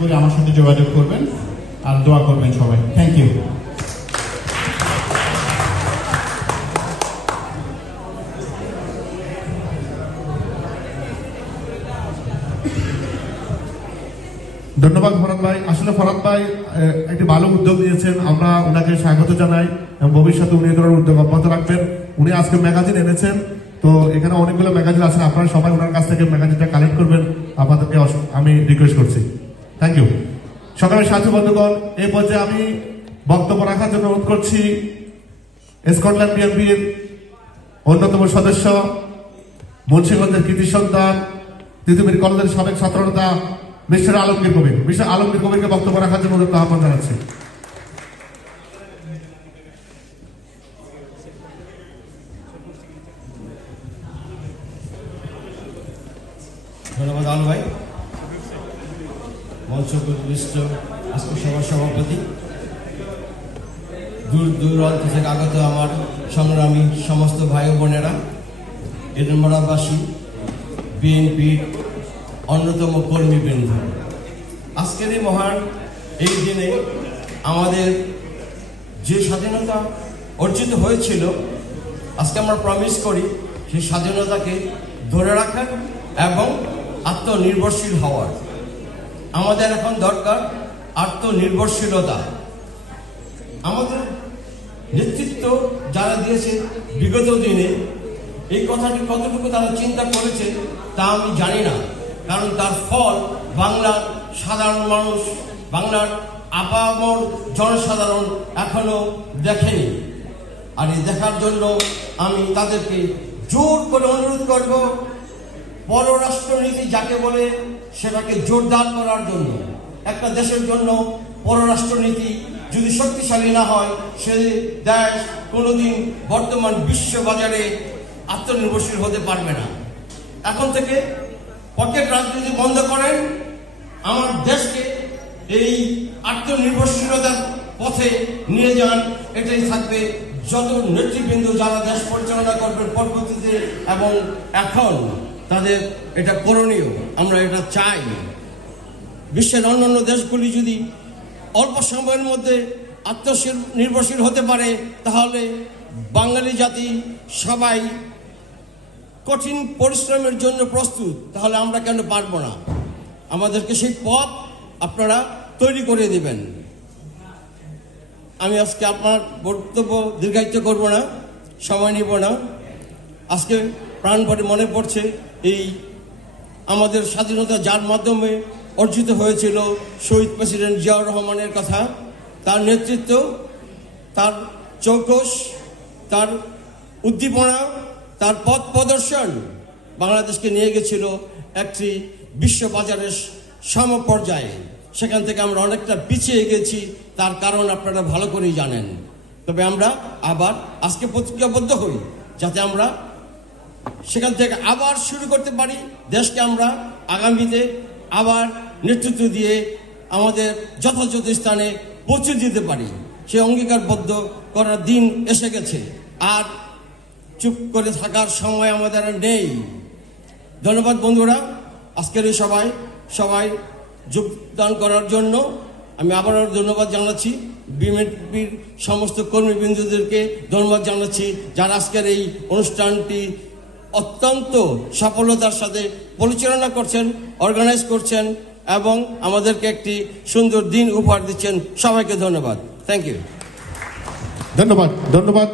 করি আমার সাথে যোগাযোগ করবেন আর দোয়া করবেন সবাই। Thank you. ধন্যবাদ ফরহাদ ভাই। আসলে ফরহাদ ভাই একটি ভালো উদ্যোগ নিয়েছেন, আমরা ওনাকে স্বাগত জানাই এবং ভবিষ্যতে উনি ধরনের উদ্যোগ অব্যাহত রাখবেন। উনি আজকে ম্যাগাজিন এনেছেন, তো এখানে অনেকগুলো ম্যাগাজিন আছে, আপনারা সবাই ওনার কাছ থেকে ম্যাগাজিনটা কালেক্ট করবেন, আপনাদেরকে আমি রিকোয়েস্ট করছি। Thank you. সকালের সাথী বন্ধুগণ, এই পর্যায়ে আমি বক্তব্য রাখার জন্য অনুরোধ করছি স্কটল্যান্ড বিএনপির অন্যতম সদস্য, মুন্সিগঞ্জের কৃতি সন্তান, তিতুমির কলেজের সাবেক ছাত্রনেতা মিস্টার আলমগীর কবির। মিস্টার আলমগীর কবিরকে বক্তব্য রাখার জন্য অনুরোধ আহ্বান জানাচ্ছি। ধন্যবাদ আলম ভাই। মঞ্চ বিশিষ্ট আজকে সভার সভাপতি, দূর দূরান্ত থেকে আগত আমার সংগ্রামী সমস্ত ভাই ও বোনেরা, এডেনবারাবাসী, বিএনপির অন্যতম কর্মীবৃন্দ, আজকের এই মহান এই দিনে আমাদের যে স্বাধীনতা অর্জিত হয়েছিল, আজকে আমরা প্রমিস করি সেই স্বাধীনতাকে ধরে রাখার এবং আত্মনির্ভরশীল হওয়ার। আমাদের এখন দরকার আত্মনির্ভরশীলতা। আমাদের নেতৃত্ব যারা দিয়েছে বিগত দিনে, এই কথাটি কতটুকু তারা চিন্তা করেছে তা আমি জানি না, কারণ তার ফল বাংলার সাধারণ মানুষ, বাংলার আপামর জনসাধারণ এখনো দেখেনি। আর এই দেখার জন্য আমি তাদেরকে জোর করে অনুরোধ করব, পররাষ্ট্রনীতি যাকে বলে সেটাকে জোরদার করার জন্য। একটা দেশের জন্য পররাষ্ট্রনীতি যদি শক্তিশালী না হয়, সে দেশ কোনোদিন বর্তমান বিশ্ব বাজারে আত্মনির্ভরশীল হতে পারবে না। এখন থেকে পকেট রাজনীতি বন্ধ করেন, আমার দেশকে এই আত্মনির্ভরশীলতার পথে নিয়ে যান। এটাই থাকবে যত নেতৃবৃন্দ যারা দেশ পরিচালনা করবেন পরবর্তীতে, এবং এখন তাদের এটা করণীয়, আমরা এটা চাই। বিশ্বের অন্যান্য দেশগুলি যদি অল্প সময়ের মধ্যে আত্মনির্ভরশীল হতে পারে, তাহলে বাঙালি জাতি সবাই কঠিন পরিশ্রমের জন্য প্রস্তুত, তাহলে আমরা কেন পারবো না? আমাদেরকে সেই পথ আপনারা তৈরি করে দিবেন। আমি আজকে আপনার বক্তব্য দীর্ঘায়িত করব না, সময় নিব না। আজকে প্রাণভরে মনে পড়ছে এই আমাদের স্বাধীনতা যার মাধ্যমে অর্জিত হয়েছিল, শহীদ প্রেসিডেন্ট জিয়াউর রহমানের কথা। তার নেতৃত্ব, তার চৌকস, তার উদ্দীপনা, তার পথ প্রদর্শন বাংলাদেশকে নিয়ে গেছিল একটি বিশ্ববাজারের সমপর্যায়ে। সেখান থেকে আমরা অনেকটা পিছিয়ে গেছি, তার কারণ আপনারা ভালো করেই জানেন। তবে আমরা আবার আজকে প্রতিজ্ঞাবদ্ধ হই যাতে আমরা সেখান থেকে আবার শুরু করতে পারি, দেশকে আমরা আগামীতে আবার নেতৃত্ব দিয়ে আমাদের যথাযথ স্থানে পৌঁছে দিতে পারি। সে অঙ্গীকারবদ্ধ করার দিন এসে গেছে, আর চুপ করে থাকার সময় আমাদের আর নেই। ধন্যবাদ বন্ধুরা, আজকের এই সবাই যোগদান করার জন্য আমি আবারও ধন্যবাদ জানাচ্ছি। বিএনপির সমস্ত কর্মীবৃন্দদেরকে ধন্যবাদ জানাচ্ছি, যারা আজকের এই অনুষ্ঠানটি অত্যন্ত সফলতার সাথে পরিচালনা করছেন, অর্গানাইজ করছেন এবং আমাদেরকে একটি সুন্দর দিন উপহার দিচ্ছেন। সবাইকে ধন্যবাদ। Thank you. ধন্যবাদ।